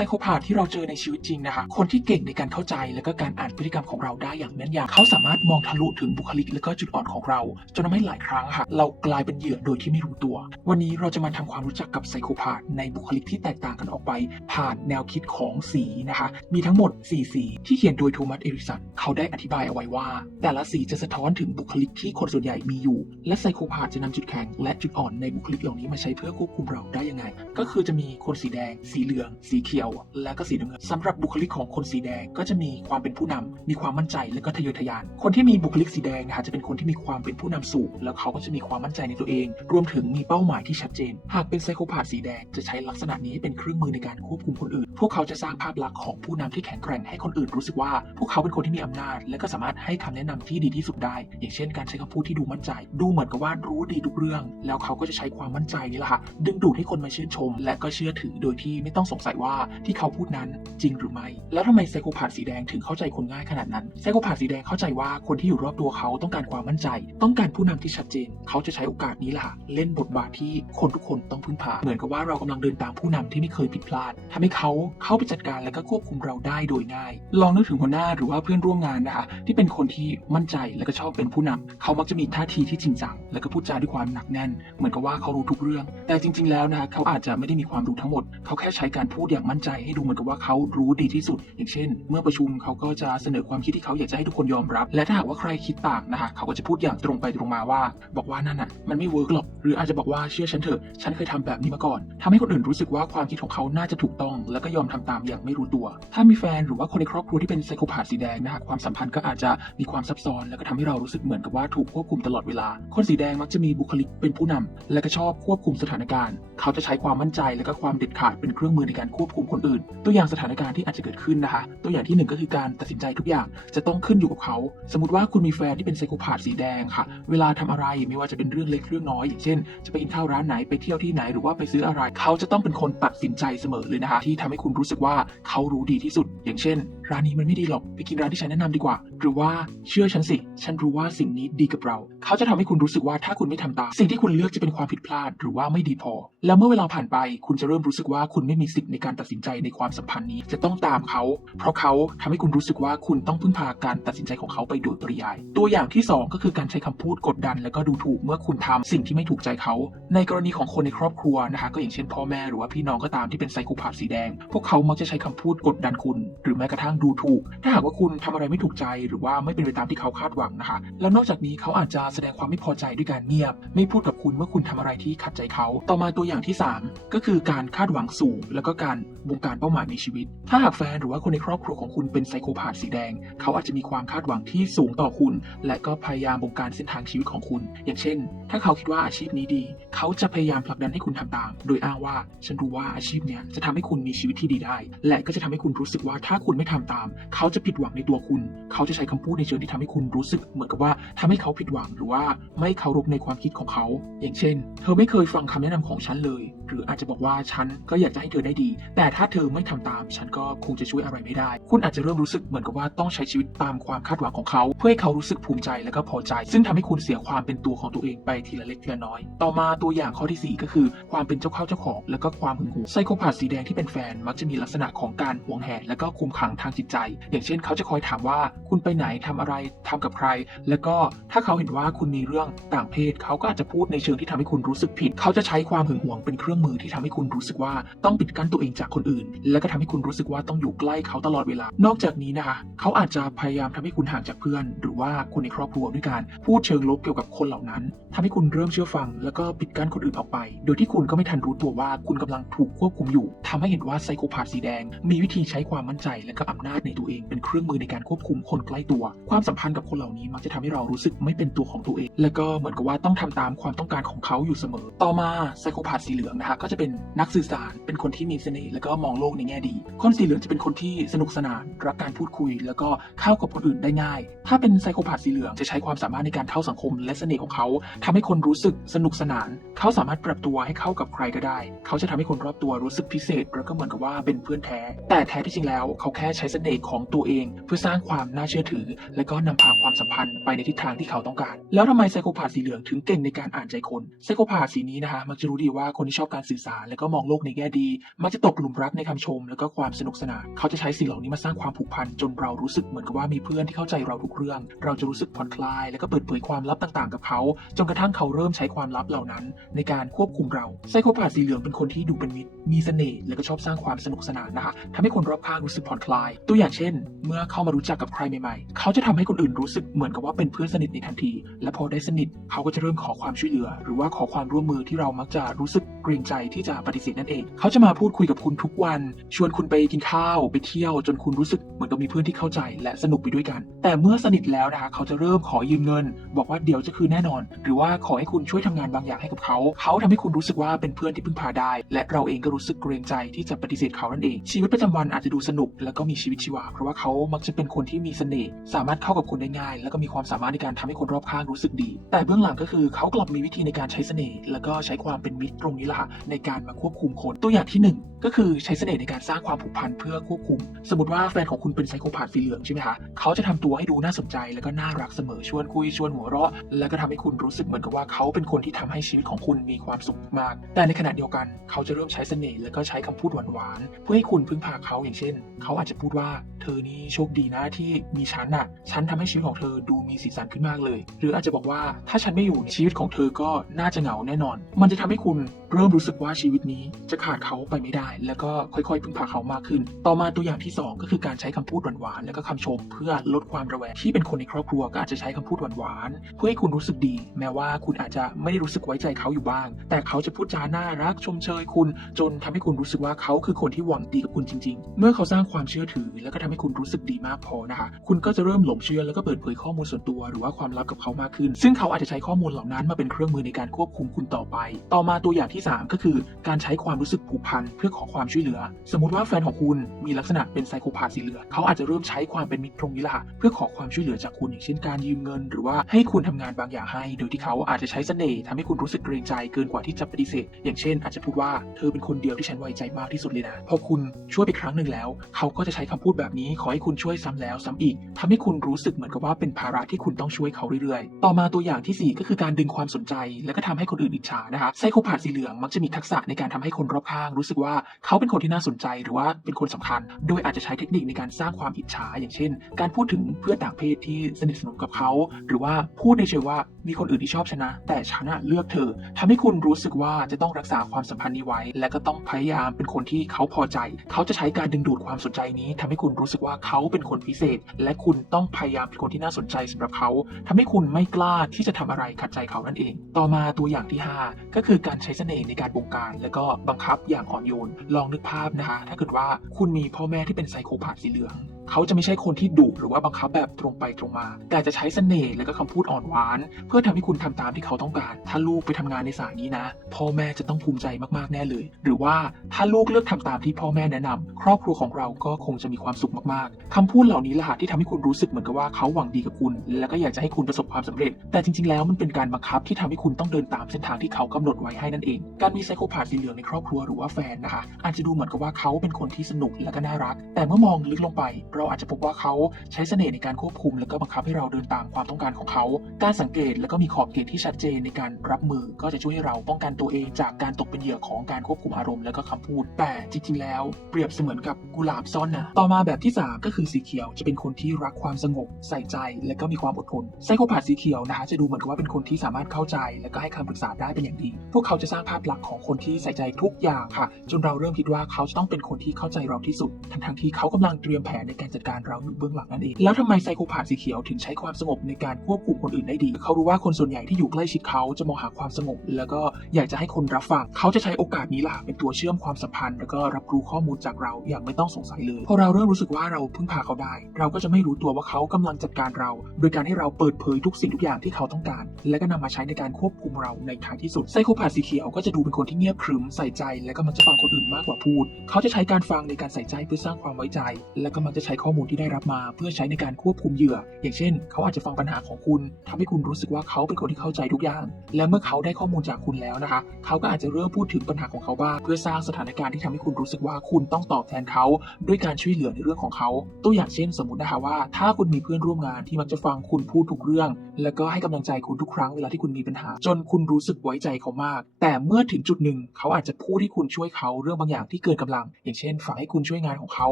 ซโคพาธที่เราเจอในชีวิตจริงนะคะ คนที่เก่งในการเข้าใจและก็การอ่านพฤติกรรมของเราได้อย่างแม่นยำเขาสามารถมองทะลุถึงบุคลิกและก็จุดอ่อนของเรา จนทำให้หลายครั้งค่ะ เรากลายเป็นเหยื่อโดยที่ไม่รู้ตัว วันนี้เราจะมาทำความรู้จักกับไซโคพาธในบุคลิกที่แตกต่างกันออกไป ผ่านแนวคิดของสีนะคะ มีทั้งหมด 4 สีที่เขียนโดยโทมัส เอริสัน เขาได้อธิบายเอาไว้ว่า แต่ละสีจะสะท้อนถึงบุคลิกที่คนส่วนใหญ่มีอยู่ และไซโคพาธจะนำจุดแข็งและจุดอ่อนในบุคลิกเหล่านี้มาใช้เพื่อควบคุมเราได้ยังไง ก็คือจะมีคนสีแดง สีเหลือง สีเขียวและก็สีน้ำเงินสำหรับบุคลิกของคนสีแดงก็จะมีความเป็นผู้นำมีความมั่นใจและก็ทะเยอทะยาน คนที่มีบุคลิกสีแดงนะคะจะเป็นคนที่มีความเป็นผู้นำสูง แล้วเขาก็จะมีความมั่นใจในตัวเอง รวมถึงมีเป้าหมายที่ชัดเจน หากเป็นไซโคพาธสีแดงจะใช้ลักษณะนี้เป็นเครื่องมือในการควบคุมคนอื่น พวกเขาจะสร้างภาพลักษณ์ของผู้นำที่แข็งแกร่งให้คนอื่นรู้สึกว่า พวกเขาเป็นคนที่มีอำนาจ และก็สามารถให้คำแนะนำที่ดีที่สุดได้ อย่างเช่น การใช้คำพูดที่ดูมั่นใจ ดูเหมือนกับว่ารู้ดีทุกเรื่อง แล้วเขาก็จะใช้ความมั่นใจนี่แหละค่ะดึงดูดให้คนมาชื่นชม และก็เชื่อถือโดยที่ไม่ต้องสงสัยว่าที่เขาพูดนั้นจริงหรือไม่ แล้วทำไมไซโคพาธสีแดงถึงเข้าใจคนง่ายขนาดนั้นไซโคพาธสีแดงเข้าใจว่าคนที่อยู่รอบตัวเขาต้องการความมั่นใจ ต้องการผู้นำที่ชัดเจน เขาจะใช้โอกาสนี้แหละค่ะเล่นบทบาทที่คนทุกคนต้องพึ่งพา เหมือนกับว่าเรากำลังเดินตามผู้นำที่ไม่เคยผิดพลาดทำให้เขาเข้าไปจัดการและก็ควบคุมเราได้โดยง่าย ลองนึกถึงหัวหน้าหรือว่าเพื่อนร่วมงานนะคะที่เป็นคนที่มั่นใจและก็ชอบเป็นผู้นำเขามักจะมีท่าทีที่จริงจังและก็พูดจาด้วยความหนักแน่น เหมือนกับว่าเขารู้ทุกเรื่อง แต่จริง ๆ แล้วนะคะเขาอาจจะไม่ได้มีความรู้ทั้งหมด เขาแค่ใช้การพูดอย่างมั่นใจให้ดูเหมือนกับว่าเขารู้ดีที่สุด อย่างเช่น เมื่อประชุมเขาก็จะเสนอความคิดที่เขาอยากจะให้ทุกคนยอมรับ และถ้าหากว่าใครคิดต่างนะคะเขาก็จะพูดอย่างตรงไปตรงมาว่า บอกว่านั่นน่ะมันไม่เวิร์กหรอกหรืออาจจะบอกว่าเชื่อฉันเถอะฉันเคยทำแบบนี้มาก่อนทำให้คนอื่นรู้สึกว่าความคิดของเขาน่าจะถูกต้อง แล้วก็ยอมทำตามอย่างไม่รู้ตัว ถ้ามีแฟนหรือว่าคนในครอบครัวที่เป็นไซโคพาธสีแดงนะคะความสัมพันธ์ก็อาจจะมีความซับซ้อน แล้วก็ทำให้เรารู้สึกเหมือนกับว่าถูกควบคุมตลอดเวลา คนสีแดงมักจะมีบุคลิกเป็นผู้นำและก็ชอบควบคุมสถานการณ์ เขาจะใช้ความมั่นใจและก็ความเด็ดขาดเป็นเครื่องมือในการควบคุมคนอื่น ตัวอย่างสถานการณ์ที่อาจจะเกิดขึ้นนะคะ ตัวอย่างที่หนึ่งก็คือการตัดสินใจทุกอย่างจะต้องขึ้นอยู่กับเขา สมมติว่าคุณมีแฟนที่เป็นไซโคพาธสีแดงค่ะ เวลาทำอะไรไม่ว่าจะเป็นเรื่องเล็กเรื่องน้อยอย่างเช่น จะไปกินข้าวร้านไหนไปเที่ยวที่ไหนหรือว่าไปซื้ออะไร เขาจะต้องเป็นคนตัดสินใจเสมอเลยนะคะ ที่ทำให้คุณรู้สึกว่าเขารู้ดีที่สุด อย่างเช่น ร้านนี้มันไม่ดีหรอกไปกินร้านที่ฉันแนะนำดีกว่า หรือว่าเชื่อฉันสิ ฉันรู้ว่าสิ่งนี้ดีกับเรา เขาจะทำให้คุณรู้สึกว่าถ้าคุณไม่ทำตามสิ่งที่คุณเลือกจะเป็นความผิดพลาด หรือว่าไม่ดีพอ แล้วเมื่อเวลาผ่านไป คุณจะเริ่มรู้สึกว่าคุณไม่มีสิทธิ์ในการตัดสินใจในความสัมพันธ์นี้ จะต้องตามเขา เพราะเขาทำให้คุณรู้สึกว่าคุณต้องพึ่งพาการตัดสินใจของเขาไปโดยปริยาย ตัวอย่างที่สองก็คือการใช้คำพูดกดดัน และก็ดูถูกเมื่อคุณทำสิ่งที่ไม่ถูกใจเขา ในกรณีของคนในครอบครัวนะคะก็อย่างเช่นพ่อแม่หรือว่าพี่น้องก็ตามที่เป็นไซโคพาธสีแดง พวกเขามักจะใช้คำพูดกดดันคุณ หรือแม้กระทั่งดูถูก ถ้าหากว่าคุณทำอะไรไม่ถูกใจหรือว่าไม่เป็นไปตามที่เขาคาดหวังนะคะ แล้วนอกจากนี้เขาอาจจะแสดงความไม่พอใจด้วยการเงียบ ไม่พูดกับคุณเมื่อคุณทำอะไรที่ขัดใจเขา ต่อมาตัวอย่างที่ 3 ก็คือการคาดหวังสูง แล้วก็การบงการเป้าหมายในชีวิต ถ้าหากแฟนหรือว่าคนในครอบครัวของคุณเป็นไซโคพาธสีแดง เขาอาจจะมีความคาดหวังที่สูงต่อคุณ และก็พยายามบงการเส้นทางชีวิตของคุณ อย่างเช่น ถ้าเขาคิดว่าอาชีพนี้ดี เขาจะพยายามผลักดันให้คุณทำตาม โดยอ้างว่าฉันรู้ว่าอาชีพเนี้ยจะทำให้คุณมีชีวิตที่ดีได้ และก็จะทำให้คุณรู้สึกว่าถ้าคุณไม่ทำตาม เขาจะผิดหวังในตัวคุณ เขาจะใช้คำพูดในเชิงที่ทำให้คุณรู้สึก เหมือนกับว่าทำให้เขาผิดหวังหรือว่าไม่เคารพในความคิดของเขา อย่างเช่น เธอไม่เคยฟังคำแนะนำของฉันเลย หรืออาจจะบอกว่าฉันก็อยากจะให้เธอได้ดี แต่ถ้า้าเธอไม่ทำตาม ฉันก็คงจะช่วยอะไรไม่ได้ คุณอาจจะเริ่มรู้สึกเหมือนกับว่าต้องใช้ชีวิตตามความคาดหวังของเขา เพื่อให้เขารู้สึกภูมิใจและก็พอใจ ซึ่งทำให้คุณเสียความเป็นตัวของตัวเองไปทีละเล็กทีละน้อย ต่อมาตัวอย่างข้อทีสี่ 4 ก็คือ ความเป็นเจ้าเข้าเจ้าของ และก็ความหึงหวงไซโคพาธสีแดงที่เป็นแฟนมักจะมีลักษณะของการหวงแหนและก็คุมขังทางจิตใจ อย่างเช่น เขาจะคอยถามว่าคุณไปไหนทำอะไรทำกับใคร แล้วก็ถ้าเขาเห็นว่าคุณมีเรื่องต่างเพศ เขาก็อาจจะพูดในเชิงที่ทำให้คุณรู้สึกผิด เขาจะใช้ความหึงหวงเป็นเครื่องมือที่ทำให้คุณรู้สึกว่าต้องปิดกั้นตัวเองจากคนอื่นและก็ทำให้คุณรู้สึกว่าต้องอยู่ใกล้เขาตลอดเวลา นอกจากนี้นะคะเขาอาจจะพยายามทำให้คุณห่างจากเพื่อน หรือว่าคนในครอบครัวด้วยการพูดเชิงลบเกี่ยวกับคนเหล่านั้นทำให้คุณเริ่มเชื่อฟัง แล้วก็ปิดกั้นคนอื่นออกไป โดยที่คุณก็ไม่ทันรู้ตัวว่าคุณกำลังถูกควบคุมอยู่ทำให้เห็นว่าไซโคพาธสีแดง มีวิธีใช้ความมั่นใจและก็อำนาจในตัวเองเป็นเครื่องมือในการควบคุมคนใกล้ตัว ความสัมพันธ์กับคนเหล่านี้มักจะทำให้เรารู้สึกไม่เป็นตัวของตัวเอง และก็เหมือนกับว่าต้องทำตามความต้องการของเขาอยู่เสมอ ต่อมาไซโคพาธสีเหลืองนะคะก็จะเป็นนักสื่อสาร เป็นคนที่มีเสน่ห์และก็มองโลกในแง่ดี คนสีเหลืองจะเป็นคนที่สนุกสนานรักการพูดคุย แล้วก็เข้ากับคนอื่นได้ง่าย ถ้าเป็นไซโคพาธสีเหลืองจะใช้ความสามารถในการเข้าสังคมและเสน่ห์ของเขาทำให้คนรู้สึกสนุกสนาน เขาสามารถปรับตัวให้เข้ากับใครก็ได้ เขาจะทำให้คนรอบตัวรู้สึกพิเศษแล้วก็เหมือนกับว่าเป็นเพื่อนแท้ แต่แท้ที่จริงแล้วเขาแค่ใช้เสน่ห์ของตัวเอง เพื่อสร้างความน่าเชื่อถือ และก็นำพาความสัมพันธ์ไปในทิศทางที่เขาต้องการ แล้วทำไมไซโคพาธสีเหลืองถึงเก่งในการอ่านใจคนไซโคพาธสีนี้นะคะมักจะรู้ดีว่าคนที่ชอบการสื่อสาร และก็มองโลกในแง่ดี มักจะตกหลุมรักในคำชม และก็ความสนุกสนานเขาจะใช้สิ่งเหล่านี้มาสร้างความผูกพันจนเรารู้สึกเหมือนกับว่ามีเพื่อนที่เข้าใจเราทุกเรื่อง เราจะรู้สึกผ่อนคลาย และก็เปิดเผยความลับต่างๆ กับเขาจนกระทั่งเขาเริ่มใช้ความลับเหล่านั้น ในการควบคุมเราไซโคพาธสีเหลืองเป็นคนที่ดูเป็นมิตร มีเสน่ห์และก็ชอบสร้างความสนุกสนานนะคะทำให้คนรอบข้างรู้สึกผ่อนคลาย ตัวอย่างเช่น เมื่อเข้ามารู้จักกับใครใหม่ๆ เขาจะทำให้คนอื่นรู้สึกเหมือนกับว่าเป็นเพื่อนสนิทในทันที และพอได้สนิทเขาก็จะเริ่มขอความช่วยเหลือ หรือว่าขอความร่วมมือที่เรามักจะรู้สึกเกรงใจที่จะปฏิเสธนั่นเอง เขาจะมาพูดคุยกับคุณทุกวัน ชวนคุณไปกินข้าวไปเที่ยวจนคุณรู้สึกเหมือนกับมีเพื่อนที่เข้าใจและสนุกไปด้วยกัน แต่เมื่อสนิทแล้วนะคะเขาจะเริ่มขอยืมเงิน บอกว่าเดี๋ยวจะคืนแน่นอน หรือว่าขอให้คุณช่วยทำงานบางอย่างให้กับเขา เขาทำให้คุณรู้สึกว่าเป็นเพื่อนที่พึ่งพาได้ และเราเองก็รู้สึกเกรงใจที่จะปฏิเสธเขานั่นเอง ชีวิตประจำวันอาจจะดูสนุก และก็มีชีวิตชีวา เพราะว่าเขามักจะเป็นคนที่มีเสน่ห์สามารถเข้ากับคนได้ง่าย แล้วก็มีความสามารถในการทำให้คนรอบข้างรู้สึกดี แต่เบื้องหลังก็คือเขากลับมีวิธีในการใช้เสน่ห์แล้วก็ใช้ความเป็นมิตรตรงนี้แหละค่ะในการมาควบคุมคนตัวอย่างที่หนึ่งก็คือใช้เสน่ห์ในการสร้างความผูกพันเพื่อควบคุม สมมติว่าแฟนของคุณเป็นไซโคพาธสีเหลืองใช่ไหมคะเขาจะทำตัวให้ดูน่าสนใจแล้วก็น่ารักเสมอชวนคุยชวนหัวเราะ แล้วก็ทำให้คุณรู้สึกเหมือนกับว่าเขาเป็นคนที่ทำให้ชีวิตของคุณมีความสุขมาก แต่ในขณะเดียวกัน เขาจะเริ่มใช้เสน่ห์แล้วก็ใช้คำพูดหวานๆเพื่อให้คุณพึ่งพาเขาอย่างเช่น เขาอาจจะพูดว่า เธอนี่โชคดีนะที่มีฉันน่ะฉันทำให้ชีวิตของเธอดูมีสีสันขึ้นมากเลย หรืออาจจะบอกว่าถ้าฉันไม่อยู่ชีวิตของเธอก็น่าจะเหงาแน่นอน มันจะทำให้คุณเริ่มรู้สึกว่าชีวิตนี้จะขาดเขาไปไม่ได้ แล้วก็ค่อยๆ พึ่งพาเขามากขึ้น ต่อมาตัวอย่างที่สองก็คือการใช้คำพูดหวานๆแล้วก็คำชม เพื่อลดความระแวงที่เป็นคนในครอบครัวก็อาจจะใช้คำพูดหวานๆเพื่อให้คุณรู้สึกดี แม้ว่า่าคุณอาจจะไม่ได้รู้สึกไว้ใจเขาอยู่บ้าง แต่เขาจะพูดจาน่ารักชมเชยคุณ จนทำให้คุณรู้สึกว่าเขาคือคนที่หวังดีกับคุณจริง ๆ เมื่อเขาสร้างความเชื่อถือ แล้วก็ทำให้คุณรู้สึกดีมากพอนะคะ คุณก็จะเริ่มหลงเชื่อแล้วก็เปิดเผยข้อมูลส่วนตัวหรือว่าความลับกับเขามากขึ้น ซึ่งเขาอาจจะใช้ข้อมูลเหล่านั้นมาเป็นเครื่องมือในการควบคุมคุณต่อไป ต่อมาตัวอย่างที่สามก็คือ การใช้ความรู้สึกผูกพันเพื่อขอความช่วยเหลือ สมมติว่าแฟนของคุณมีลักษณะเป็นไซโคพาสีเหลืองเขาอาจจะเริ่มใช้ความเป็นมิตรตรงนี้แหละค่ะเพื่อขอความช่วยเหลือจากคุณอย่างเช่นการยืมเงิน หรือว่าให้คุณทำงานบางอย่างให้โดยที่เขาอาจจะใช้เสน่ห์ทำให้คุณรู้สึกเกรงใจเกินกว่าที่จะปฏิเสธ อย่างเช่น อาจจะพูดว่าเธอเป็นคนเดียวที่ฉันไว้ใจมากที่สุดเลยนะ พอคุณช่วยไปครั้งหนึ่งแล้ว เขาก็จะใช้คำพูดแบบนี้ ขอให้คุณช่วยซ้ำแล้วซ้ำอีกทำให้คุณรู้สึกเหมือนกับว่าเป็นภาระที่คุณต้องช่วยเขาเรื่อยๆ ต่อมาตัวอย่างที่สี่ก็คือการดึงความสนใจ และก็ทำให้คนอื่นอิจฉานะคะไซโคพาธสีเหลืองมักจะมีทักษะในการทำให้คนรอบข้าง รู้สึกว่าเขาเป็นคนที่น่าสนใจหรือว่าเป็นคนสำคัญ โดยอาจจะใช้เทคนิคในการสร้างความอิจฉา อย่างเช่น การพูดถึงเพื่อนต่างเพศที่สนิทสนมกับเขา หรือว่าพูดในเชิงว่ามีคนอื่นที่ชอบชนะ แต่ฉันะเลือกเธอทำให้คุณรู้สึกว่าจะต้องรักษาความสัมพันธ์นี้ไว้ และก็ต้องพยายามเป็นคนที่เขาพอใจ เขาจะใช้การดึงดูดความสนใจนี้ทำให้คุณรู้สึกว่าเขาเป็นคนพิเศษ และคุณต้องพยายามเป็นคนที่น่าสนใจสำหรับเขาทำให้คุณไม่กล้าที่จะทำอะไรขัดใจเขานั่นเอง ต่อมาตัวอย่างที่ 5 ก็คือการใช้เสน่ห์ในการบงการ และก็บังคับอย่างอ่อนโยน ลองนึกภาพนะคะ ถ้าเกิดว่าคุณมีพ่อแม่ที่เป็นไซโคพาธสีเหลือง เขาจะไม่ใช่คนที่ดุหรือว่าบังคับแบบตรงไปตรงมา แต่จะใช้เสน่ห์และก็คำพูดอ่อนหวาน เพื่อทำให้คุณทำตามที่เขาต้องการ ถ้าลูกไปทำงานในสายนี้นะ พ่อแม่จะต้องภูมิใจมากๆแน่เลย หรือว่าถ้าลูกเลือกทำตามที่พ่อแม่แนะนำครอบครัวของเราก็คงจะมีความสุขมากๆคำพูดเหล่านี้แหละค่ะที่ทำให้คุณรู้สึกเหมือนกับว่าเขาหวังดีกับคุณ แล้วก็อยากจะให้คุณประสบความสำเร็จ แต่จริง ๆ แล้วมันเป็นการบังคับที่ทำให้คุณต้องเดินตามเส้นทางที่เขากำหนดไว้ให้นั่นเอง การมีไซโคพาธสีเหลืองในครอบครัวหรือว่าแฟนนะคะอาจจะดูเหมือนกับว่าเขาเป็นคนที่สนุกและก็น่ารัก แต่เมื่อมองลึกลงไปเราอาจจะพบว่าเขาใช้เสน่ห์ในการควบคุม และก็บังคับให้เราเดินตามความต้องการของเขา การสังเกตและก็มีขอบเขตที่ชัดเจนในการรับมือ ก็จะช่วยให้เราป้องกันตัวเองจากการตกเป็นเหยื่อของการควบคุมอารมณ์และก็คำพูด แต่จริงๆ แล้วเปรียบเสมือนกับกุหลาบซ่อนนะต่อมาแบบที่สามก็คือสีเขียวจะเป็นคนที่รักความสงบใส่ใจ และก็มีความอดทนไซโคพาธสีเขียวนะคะจะดูเหมือนกับว่าเป็นคนที่สามารถเข้าใจ และก็ให้คำปรึกษาได้เป็นอย่างดี พวกเขาจะสร้างภาพลักษณ์ของคนที่ใส่ใจทุกอย่างค่ะ จนเราเริ่มคิดว่าเขาจะต้องเป็นคนที่เข้าใจเราที่สุด ทั้งๆที่เขากำลังเตรียมแผนในการจัดการเราอยู่เบื้องหลังนั่นเอง แล้วทำไมไซโคพาธสีเขียวถึงใช้ความสงบในการควบคุมคนอื่นได้ดี เขารู้ว่าคนส่วนใหญ่ที่อยู่ใกล้ชิดเขาจะมองหาความสงบ แล้วก็อยากจะให้คนรับฟัง เขาจะใช้โอกาสนี้ล่ะเป็นตัวเชื่อมความสัมพันธ์ แล้วก็รับรู้ข้อมูลจากเราอย่างไม่ต้องสงสัยเลย พอเราเริ่มรู้สึกว่าเราพึ่งพาเขาได้ เราก็จะไม่รู้ตัวว่าเขากำลังจัดการเรา โดยการให้เราเปิดเผยทุกสิ่งทุกอย่างที่เขาต้องการ และก็นำมาใช้ในการควบคุมเราในท้ายที่สุดไซโคพาธสีเขียวก็จะดูเป็นคนที่เงียบขรึมใส่ใจ และก็มักจะฟังคนอื่นมากกว่าพูด เขาจะใช้การฟังในการใส่ใจเพื่อสร้างความไว้ใจ และก็มักจะใช้ช้ข้อมูลที่ได้รับมาเพื่อใช้ในการควบคุมเหยื่อ อย่างเช่น เขาอาจจะฟังปัญหาของคุณทำให้คุณรู้สึกว่าเขาเป็นคนที่เข้าใจทุกอย่าง และเมื่อเขาได้ข้อมูลจากคุณแล้วนะคะ เขาก็อาจจะเริ่มพูดถึงปัญหาของเขาบ้างเพื่อสร้างสถานการณ์ที่ทำให้คุณรู้สึกว่าคุณต้องตอบแทนเขา ด้วยการช่วยเหลือในเรื่องของเขา ตัวอย่างเช่น สมมตินะคะว่า ถ้าคุณมีเพื่อนร่วมงานที่มักจะฟังคุณพูดทุกเรื่อง แล้วก็ให้กำลังใจคุณทุกครั้งเวลาที่คุณมีปัญหา จนคุณรู้สึกไว้ใจเขามาก แต่เมื่อถึงจุดหนึ่งเขาอาจจะพูดให้คุณช่วยเขาเรื่องบางอย่างที่เกินกำลัง อย่างเช่นฝากให้คุณช่วยงานของเขา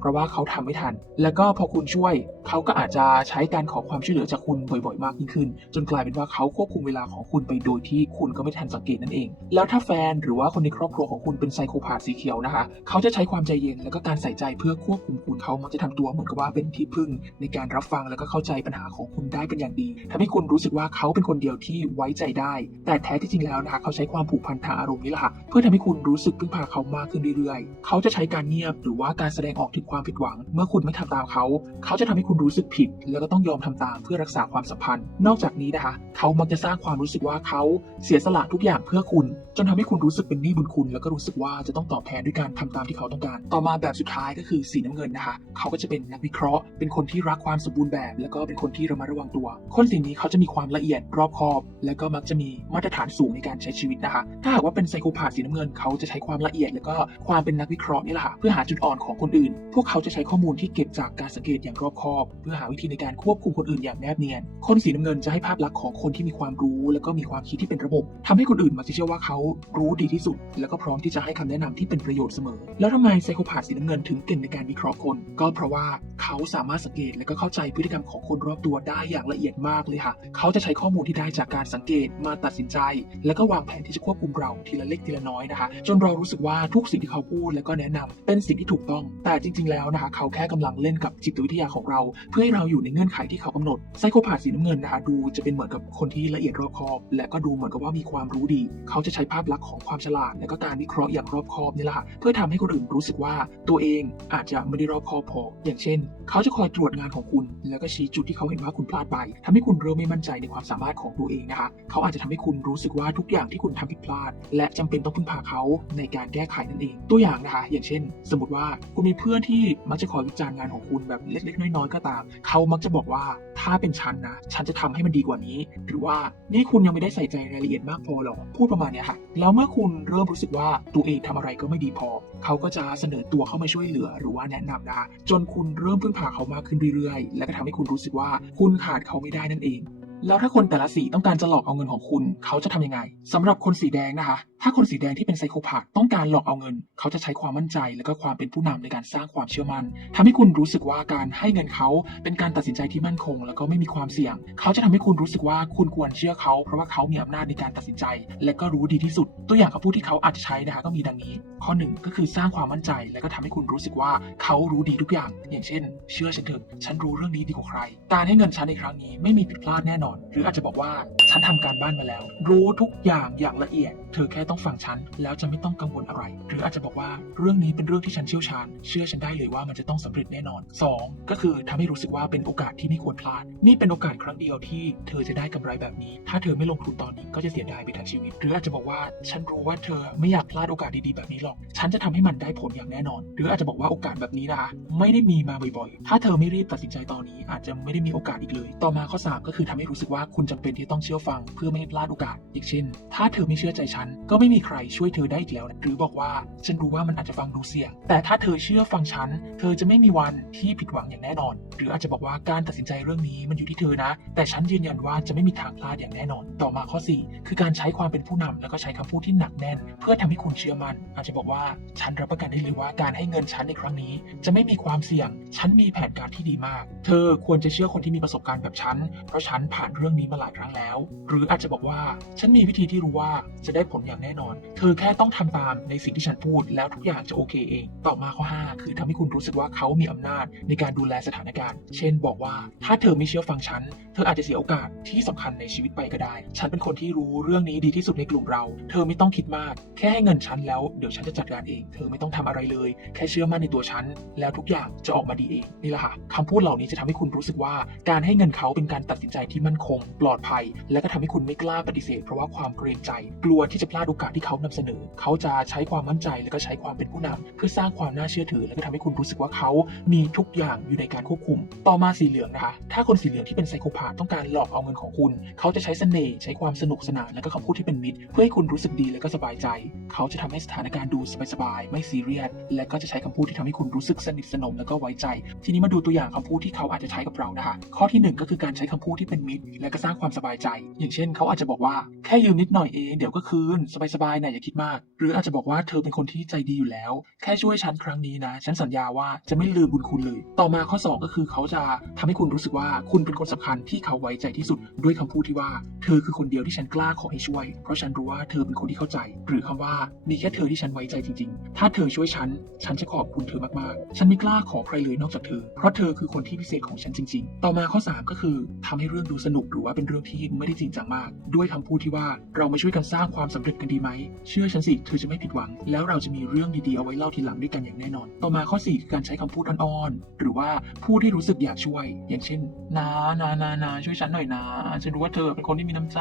เพราะว่าเขาทำไม่ทันแล้วก็พอคุณช่วยเขาก็อาจจะใช้การขอความช่วยเหลือจากคุณบ่อยๆ มากยิ่งขึ้น จนกลายเป็นว่าเขาควบคุมเวลาของคุณไปโดยที่คุณก็ไม่ทันสังเกตนั่นเอง แล้วถ้าแฟนหรือว่าคนในครอบครัวของคุณเป็นไซโคพาธสีเขียวนะคะ เขาจะใช้ความใจเย็นและก็การใส่ใจเพื่อควบคุมคุณเขามักจะทำตัวเหมือนกับว่าเป็นที่พึ่ง ในการรับฟังแล้วก็เข้าใจปัญหาของคุณได้เป็นอย่างดีทำให้คุณรู้สึกว่าเขาเป็นคนเดียวที่ไว้ใจได้ แต่แท้ที่จริงแล้วนะคะเขาใช้ความผูกพันทางอารมณ์นี่แหละค่ะเพื่อทำให้คุณรู้สึกพึ่งพาเขามากขึ้นเรื่อยๆ เขาจะใช้การเงียบหรือว่าการแสดงออกถึงความผิดหวัง เมื่อคุณไม่ทำตามเขา เขาจะทำให้คุณรู้สึกผิด แล้วก็ต้องยอมทำตามเพื่อรักษาความสัมพันธ์ นอกจากนี้นะคะ เขามักจะสร้างความรู้สึกว่าเขาเสียสละทุกอย่างเพื่อคุณ จนทำให้คุณรู้สึกเป็นหนี้บุญคุณ แล้วก็รู้สึกว่าจะต้องตอบแทนด้วยการทำตามที่เขาต้องการ ต่อมาแบบสุดท้ายก็คือสีน้ำเงินนะคะ เขาก็จะเป็นนักวิเคราะห์ เป็นคนที่รักความสมบูรณ์แบบ แล้วก็เป็นคนที่ระมัดระวังตัว คนสิ่งนี้เขาจะมีความละเอียดรอบคอบ แล้วก็มักจะมีมาตรฐานสูงในการใช้ชีวิตนะคะ ถ้าหากว่าเป็นไซโคพาธสีน้ำเงิน เขาจะใช้ความละเอียด แล้วก็ความเป็นนักวิเคราะห์นี่แหละค่ะเพื่อหาจุดอ่อนของคนอื่น พวกเขาจะใช้ข้อมูลที่เก็บจากการสังเกตอย่างรอบคอบ เพื่อหาวิธีในการควบคุมคนอื่นอย่างแนบเนียน คนสีน้ำเงินจะให้ภาพลักษณ์ของคนที่มีความรู้ แล้วก็มีความคิดที่เป็นระบบทำให้คนอื่นมักจะเชื่อว่าเขารู้ดีที่สุด แล้วก็พร้อมที่จะให้คำแนะนำที่เป็นประโยชน์เสมอ แล้วทำไมไซโคพาธสีน้ำเงินถึงเก่งในการวิเคราะห์คน ก็เพราะว่าเขาสามารถสังเกตและก็เข้าใจพฤติกรรมของคนรอบตัวได้อย่างละเอียดมากเลยค่ะ เขาจะใช้ข้อมูลที่ได้จากการสังเกตมาตัดสินใจ แล้วก็วางแผนที่จะควบคุมเราทีละเล็กทีละน้อยนะคะ จนเรารู้สึกว่าทุกสิ่งที่เขาพูดแล้วก็แนะนำเป็นสิ่งที่ถูกต้อง แต่จริง ๆ แล้วนะคะ เขาแค่กำลังเล่นกับจิตวิทยาของเรา เพื่อให้เราอยู่ในเงื่อนไขที่เขากำหนดไซโคพาธสีน้ำเงินนะคะดูจะเป็นเหมือนกับคนที่ละเอียดรอบคอบ และก็ดูเหมือนกับว่ามีความรู้ดี เขาจะใช้ภาพลักษณ์ของความฉลาด และก็การวิเคราะห์อย่างรอบคอบนี่แหละค่ะเพื่อทำให้คนอื่นรู้สึกว่าตัวเองอาจจะไม่ได้รอบคอบพอ อย่างเช่น เขาจะคอยตรวจงานของคุณ แล้วก็ชี้จุดที่เขาเห็นว่าคุณพลาดไปทำให้คุณเริ่มไม่มั่นใจในความสามารถของตัวเองนะคะเขาอาจจะทำให้คุณรู้สึกว่าทุกอย่างที่คุณทำผิดพลาด และจำเป็นต้องพึ่งพาเขาในการแก้ไขนั่นเอง ตัวอย่างนะคะ อย่างเช่น สมมติว่าคุณมีเพื่อนที่มักจะคอยวิจารณงานของคุณแบบเล็ก ๆ น้อยๆก็ตาม เขามักจะบอกว่าถ้าเป็นฉันนะ ฉันจะทำให้มันดีกว่านี้ หรือว่านี่คุณยังไม่ได้ใส่ใจรายละเอียดมากพอหรอกพูดประมาณนี้ค่ะ แล้วเมื่อคุณเริ่มรู้สึกว่าตัวเองทำอะไรก็ไม่ดีพอ เขาก็จะเสนอตัวเข้ามาช่วยเหลือหรือว่าแนะนำนะคะจนคุณเริ่มพึ่งพาเขามากขึ้นเรื่อยๆ และก็ทำให้คุณรู้สึกว่าคุณขาดเขาไม่ได้นั่นเอง แล้วถ้าคนแต่ละสีต้องการจะหลอกเอาเงินของคุณ เขาจะทำยังไงสำหรับคนสีแดงนะคะ ถ้าคนสีแดงที่เป็นไซโคพาธต้องการหลอกเอาเงิน เขาจะใช้ความมั่นใจและก็ความเป็นผู้นำในการสร้างความเชื่อมั่นทำให้คุณรู้สึกว่าการให้เงินเขาเป็นการตัดสินใจที่มั่นคง แล้วก็ไม่มีความเสี่ยง เขาจะทำให้คุณรู้สึกว่าคุณควรเชื่อเขา เพราะว่าเขามีอำนาจในการตัดสินใจ และก็รู้ดีที่สุด ตัวอย่างคำพูดที่เขาอาจจะใช้นะคะก็มีดังนี้ ข้อหนึ่งก็คือสร้างความมั่นใจ และก็ทำให้คุณรู้สึกว่าเขารู้ดีทุกอย่าง อย่างเช่น เชื่อฉันเถอะฉันรู้เรื่องนี้ดีกว่าใคร การให้เงินฉันในครั้งนี้ไม่มีผิดพลาดแน่นอนหรืออาจจะบอกว่าฉันทำการบ้านมาแล้ว รู้ทุกอย่างอย่างละเอียด เธอแค่ต้องฟังฉัน แล้วจะไม่ต้องกังวลอะไร หรืออาจจะบอกว่าเรื่องนี้เป็นเรื่องที่ฉันเชี่ยวชาญ เชื่อฉันได้เลยว่ามันจะต้องสำเร็จแน่นอน 2. ก็คือทำให้รู้สึกว่าเป็นโอกาสที่ไม่ควรพลาด นี่เป็นโอกาสครั้งเดียวที่เธอจะได้กำไรแบบนี้ ถ้าเธอไม่ลงทุนตอนนี้ก็จะเสียดายไปทั้งชีวิต หรืออาจจะบอกว่าฉันรู้ว่าเธอไม่อยากพลาดโอกาสดีๆแบบนี้หรอก ฉันจะทำให้มันได้ผลอย่างแน่นอน หรืออาจจะบอกว่าโอกาสแบบนี้นะคะไม่ได้มีมาบ่อยๆ ถ้าเธอไม่รีบตัดสินใจตอนนี้ อาจจะไม่ได้มีโอกาสอีกเลย ต่อมาข้อ3ก็คือทำให้รู้สึกว่าคุณจำเป็นที่ต้องเชื่อฟัง เพื่อไม่ให้พลาดโอกาสอย่างเช่น ถ้าเธอไม่เชื่อใจฉันก็ไม่มีใครช่วยเธอได้อีกแล้วนะหรือบอกว่าฉันรู้ว่ามันอาจจะฟังดูเสี่ยง แต่ถ้าเธอเชื่อฟังฉัน เธอจะไม่มีวันที่ผิดหวังอย่างแน่นอน หรืออาจจะบอกว่าการตัดสินใจเรื่องนี้มันอยู่ที่เธอนะ แต่ฉันยืนยันว่าจะไม่มีทางพลาดอย่างแน่นอน ต่อมาข้อ 4 คือการใช้ความเป็นผู้นำแล้วก็ใช้คำพูดที่หนักแน่น เพื่อทำให้คุณเชื่อมัน่นอาจจะบอกว่าฉันรับประกันได้เลยว่าการให้เงินฉันในครั้งนี้ จะไม่มีความเสี่ยง ฉันมีแผนการที่ดีมาก เธอควรจะเชื่อคนที่มีประสบการณ์แบบฉัน เพราะฉันผ่านเรื่องนี้มาหลายครั้งแล้ว หรืออาจจะบอกว่าฉันมีวิธีที่รู้ว่าจะได้ผลอย่างแน่นอน เธอแค่ต้องทำตามในสิ่งที่ฉันพูด แล้วทุกอย่างจะโอเคเอง ต่อมาข้อ 5 คือทำให้คุณรู้สึกว่าเขามีอำนาจในการดูแลสถานการณ์ เช่น บอกว่าถ้าเธอไม่เชื่อฟังฉัน เธออาจจะเสียโอกาสที่สำคัญในชีวิตไปก็ได้ ฉันเป็นคนที่รู้เรื่องนี้ดีที่สุดในกลุ่มเรา เธอไม่ต้องคิดมาก แค่ให้เงินฉันแล้วเดี๋ยวฉันจะจัดการเอง เธอไม่ต้องทำอะไรเลย แค่เชื่อมั่นในตัวฉันแล้วทุกอย่างจะออกมาดีเองนี่แหละค่ะคำพูดเหล่านี้จะทำให้คุณรู้สึกว่า การให้เงินเขาเป็นการตัดสินใจที่มั่นคง ปลอดภัย และก็ทำให้คุณไม่กล้าปฏิเสธ เพราะว่าความเกรงใจ กลัวที่ที่จะพลาดโอกาสที่เขานำเสนอ เขาจะใช้ความมั่นใจและก็ใช้ความเป็นผู้นำเพื่อสร้างความน่าเชื่อถือ และก็ทำให้คุณรู้สึกว่าเขามีทุกอย่างอยู่ในการควบคุม ต่อมาสีเหลืองนะคะ ถ้าคนสีเหลืองที่เป็นไซโคพาธต้องการหลอกเอาเงินของคุณ เขาจะใช้เสน่ห์ใช้ความสนุกสนานและก็คำพูดที่เป็นมิตร เพื่อให้คุณรู้สึกดีและก็สบายใจ เขาจะทำให้สถานการณ์ดูสบายๆไม่ซีเรียสและก็จะใช้คำพูดที่ทำให้คุณรู้สึกสนิทสนมและก็ไว้ใจ ทีนี้มาดูตัวอย่างคำพูดที่เขาอาจจะใช้กับเรานะคะ ข้อที่หนึ่งก็คือการใช้คำพูดที่เป็นมิตร และก็สร้างความสบายใจ อย่างเช่น เขาอาจจะบอกว่าแค่ยืมนิดหน่อยเองเดี๋ยวก็คืนสบายๆนะอย่าคิดมาก หรืออาจจะบอกว่าเธอเป็นคนที่ใจดีอยู่แล้ว แค่ช่วยฉันครั้งนี้นะ ฉันสัญญาว่าจะไม่ลืมบุญคุณเลย ต่อมาข้อสองก็คือเขาจะทำให้คุณรู้สึกว่าคุณเป็นคนสำคัญที่เขาไว้ใจที่สุด ด้วยคำพูดที่ว่า เธอคือคนเดียวที่ฉันกล้าขอให้ช่วย เพราะฉันรู้ว่าเธอเป็นคนที่เข้าใจ หรือคำว่ามีแค่เธอที่ฉันไว้ใจจริง ๆ ถ้าเธอช่วยฉัน ฉันจะขอบคุณเธอมากๆ ฉันไม่กล้าขอใครเลยนอกจากเธอ เพราะเธอคือคนที่พิเศษของฉันจริง ๆ ต่อมาข้อสามก็คือทำให้เรื่องดูสนุกหรือว่าเป็นเรื่องที่ไม่ได้จริงจังมาก ด้วยคำพูดที่ว่าเรามาช่วยกันสร้างความสำเร็จกันดีไหม เชื่อฉันสิ เธอจะไม่ผิดหวัง แล้วเราจะมีเรื่องดีๆ เอาไว้เล่าทีหลังด้วยกันอย่างแน่นอน ต่อมาข้อ 4 คือการใช้คำพูดอ่อนๆ หรือว่าพูดให้รู้สึกอยากช่วย อย่างเช่น นานานานาช่วยฉันหน่อยนะ ฉันรู้ว่าเธอเป็นคนที่มีน้ำใจ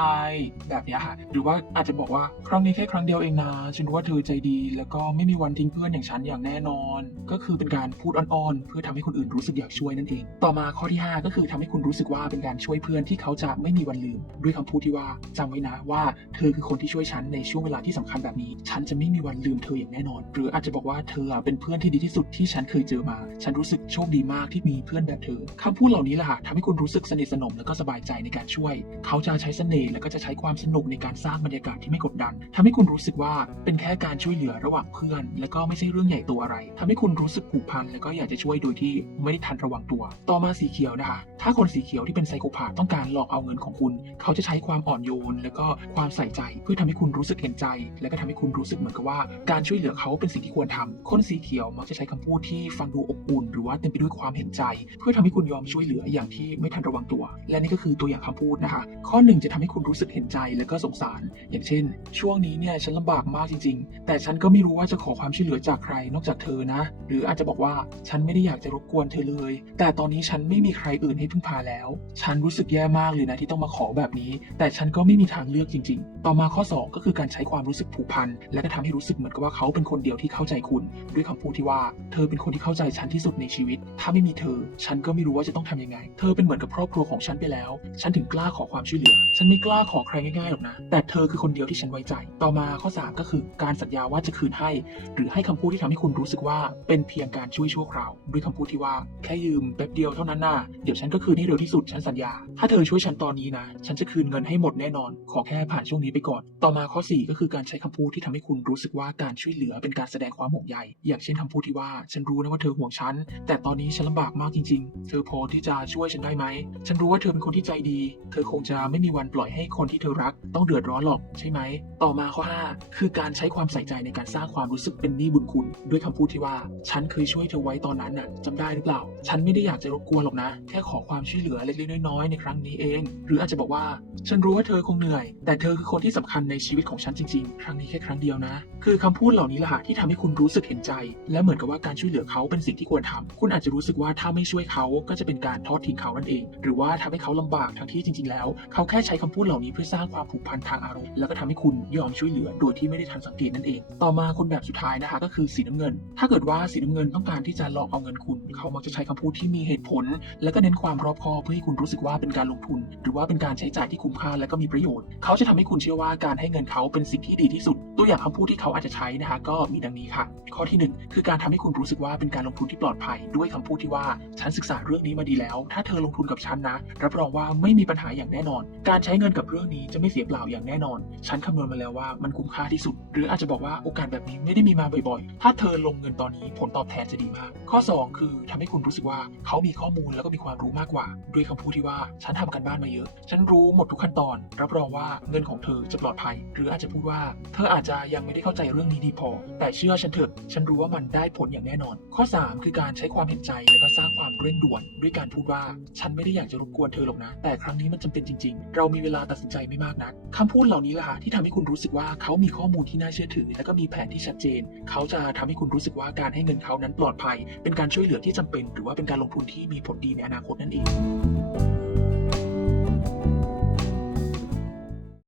แบบนี้ค่ะ หรือว่าอาจจะบอกว่าครั้งนี้แค่ครั้งเดียวเองนะ ฉันรู้ว่าเธอใจดี แล้วก็ไม่มีวันทิ้งเพื่อนอย่างฉันอย่างแน่นอน ก็คือเป็นการพูดอ่อนๆ เพื่อทำให้คนอื่นรู้สึกอยากช่วยนั่นเอง ต่อมาข้อที่ 5 ก็คือทำให้คุณรู้สึกว่าเป็นการช่วยเพื่อนที่เขาจะไม่มีวันลืม ด้วยคำพูดที่ว่าจำไว้นะว่าเธอคือคนที่ช่วยฉันในช่วงเวลาที่สำคัญแบบนี้ ฉันจะไม่มีวันลืมเธออย่างแน่นอน หรืออาจจะบอกว่าเธอเป็นเพื่อนที่ดีที่สุดที่ฉันเคยเจอมา ฉันรู้สึกโชคดีมากที่มีเพื่อนแบบเธอคำพูดเหล่านี้แหละค่ะทำให้คุณรู้สึกสนิทสนมและก็สบายใจในการช่วย เขาจะใช้เสน่ห์และก็จะใช้ความสนุกในการสร้างบรรยากาศที่ไม่กดดันทำให้คุณรู้สึกว่าเป็นแค่การช่วยเหลือระหว่างเพื่อน และก็ไม่ใช่เรื่องใหญ่โตัวอะไรทำให้คุณรู้สึกผูกพันและก็อยากจะช่วยโดยที่ไม่ได้ทันระวังตัว ต่อมาสีเขียวนะคะ ถ้าคนสีเขียวที่เป็นไซโคพาต้องการหลอกเอาเงินของคุณ เขาจะใช้ความอ่อนโยน และก็ความใส่ใจเพื่อทำให้คุณรู้สึกเห็นใจ และก็ทำให้คุณรู้สึกเหมือนกับว่า การช่วยเหลือเขาเป็นสิ่งที่ควรทำคนสีเขียวมักจะใช้คำพูดที่ฟังดูอบอุ่น หรือว่าเต็มไปด้วยความเห็นใจ เพื่อทำให้คุณยอมช่วยเหลืออย่างที่ไม่ทันระวังตัว และนี่ก็คือตัวอย่างคำพูดนะคะ ข้อหนึ่งจะทำให้คุณรู้สึกเห็นใจและก็สงสาร อย่างเช่น ช่วงนี้เนี่ยฉันลำบากมากจริง ๆ แต่ฉันก็ไม่รู้ว่าจะขอความช่วยเหลือจากใครนอกจากเธอนะ หรืออาจจะบอกว่าฉันไม่ได้อยากจะรบกวนเธอเลย แต่ตอนนี้ฉันไม่มีใครอื่นให้พึ่งพาแล้ว ฉันรู้สึกแย่มากเลยนะที่ต้องมาขอแบบนี้ แต่ฉันก็ไม่มีทางเลือกจริง ๆ ต่อมาข้อ 2 ก็คือการใช้ความรู้สึกผูกพันและก็ทำให้รู้สึกเหมือนกับว่าเขาเป็นคนเดียวที่เข้าใจคุณ ด้วยคำพูดที่ว่า เธอเป็นคนที่เข้าใจฉันที่สุดในชีวิต ถ้าไม่มีเธอ ฉันก็ไม่รู้ว่าจะต้องทำยังไง เธอเป็นเหมือนกับครอบครัวของฉันไปแล้ว ฉันถึงกล้าขอความช่วยเหลือ ฉันไม่กล้าขอใครง่ายๆหรอกนะ แต่เธอคือคนเดียวที่ฉันไว้ใจ ต่อมาข้อ 3 ก็คือการสัญญาว่าจะคืนให้ หรือให้คำพูดที่ทำให้คุณรู้สึกว่าเป็นเพียงการช่วยชั่วคราว ด้วยคำพูดที่ว่าแค่ยืมแป๊บเดียวเท่านั้นน่ะเดี๋ยวฉันก็คืนให้เร็วที่สุดฉันสัญญา ถ้าเธอช่วยฉันตอนนี้นะ ฉันจะคืนเงินให้หมดแน่นอน ขอแค่ผ่านช่วงนี้ไปก่อน ต่อมาข้อ 4 ก็คือการใช้คำพูดที่ทำให้คุณรู้สึกว่าการช่วยเหลือเป็นการแสดงความห่วงใย อย่างเช่นคำพูดที่ว่า ฉันรู้นะว่าเธอห่วงฉัน แต่ตอนนี้ฉันลำบากมากจริง ๆ เธอพอที่จะช่วยฉันได้ไหม ฉันรู้ว่าเธอเป็นคนที่ใจดี เธอคงจะไม่มีวันปล่อยให้คนที่เธอรัก ต้องเดือดร้อนหรอกใช่ไหม ต่อมาข้อ 5 คือการใช้ความใส่ใจในการสร้างความรู้สึกเป็นหนี้บุญคุณ ด้วยคำพูดที่ว่า ฉันเคยช่วยเธอไว้ตอนนั้นน่ะจำได้หรือเปล่า ฉันไม่ได้อยากจะรบกวนหรอกนะ แค่ขอความช่วยเหลือเล็กๆน้อยๆในครั้งนี้เอง หรืออาจจะบอกว่า ฉันรู้ว่าเธอคงเหนื่อย แต่เธอคือคนที่สำคัญในชีวิตของฉันจริงๆ ครั้งนี้แค่ครั้งเดียวนะ คือคำพูดเหล่านี้แหละค่ะที่ทำให้คุณรู้สึกเห็นใจ และเหมือนกับว่าการช่วยเหลือเขาเป็นสิ่งที่ควรทำคุณอาจจะรู้สึกว่าถ้าไม่ช่วยเขาก็จะเป็นการทอดทิ้งเขานั่นเอง หรือว่าทำให้เขาลำบากทั้งที่จริง ๆ แล้ว เขาแค่ใช้คำพูดเหล่านี้เพื่อสร้างความผูกพันทางอารมณ์แล้วก็ทำให้คุณยอมช่วยเหลือ โดยที่ไม่ได้ทันสังเกตนั่นเอง ต่อมาคนแบบสุดท้ายนะคะก็คือสีน้ำเงิน ถ้าเกิดว่าสีน้ำเงินต้องการที่จะหลอกเอาเงินคุณ เขามักจะใช้คำพูดที่มีเหตุผล แล้วก็เน้นความรอบคอบเพื่อให้คุณรู้สึกว่าเป็นการลงทุน หรือว่าเป็นการใช้จ่ายที่คุ้มค่าและก็มีประโยชน์ เขาจะทำให้คุณเชื่อว่าการให้เงินเขาเป็นสิ่งที่ดีที่สุด ตัวอย่างคำพูดที่เขาอาจจะใช้นะคะก็มีดังนี้ค่ะ ข้อที่หนึ่งคือการทำให้คุณรู้สึกว่าเป็นการลงทุนที่ปลอดภัย ด้วยคำพูดที่ว่า ฉันศึกษาเรื่องนี้มาดีแล้ว ถ้าเธอลงทุนกับฉันนะ รับรองว่าไม่มีปัญหาอย่างแน่นอน การใช้เงินกับเรื่องนี้จะไม่เสียเปล่าอย่างแน่นอน ฉันคำนวณมาแล้วว่ามันคุ้มค่าที่สุด หรืออาจจะบอกว่าโอกาสแบบนี้ไม่ได้มีมาบ่อยๆ ถ้าเธอลงเงินตอนนี้ผลตอบแทนจะดีมาก ข้อ 2 คือทำให้คุณรู้สึกว่าเขามีข้อมูลแล้วก็มีความรู้มากกว่า ด้วยคำพูดที่ว่าฉันทำกันบ้านมาเยอะ ฉันรู้หมดทุกขั้นตอน รับรองว่าเงินของเธอจะปลอดภัย หรืออาจจะพูดว่าเธออาจจะยังไม่ได้เข้าใจเรื่องนี้ดีพอ แต่เชื่อฉันเถอะ ฉันรู้ว่ามันได้ผลอย่างแน่นอน ข้อ 3 คือการใช้ความเห็นใจและก็สร้างความเร่งด่วน ด้วยการพูดว่า ฉันไม่ได้อยากจะรบกวนเธอหรอกนะ แต่ครั้งนี้มันจำเป็นจริง ๆ เรามีเวลาตัดสินใจไม่มากนักคำพูดเหล่านี้แหละค่ะที่ทำให้คุณรู้สึกว่าเขามีข้อมูลที่น่าเชื่อถือ และก็มีแผนที่ชัดเจน เขาจะทำให้คุณรู้สึกว่าการให้เงินเขานั้นปลอดภัย เป็นการช่วยเหลือที่จำเป็น หรือว่าเป็นการลงทุนที่มีผลดีในอนาคตนั่นเอง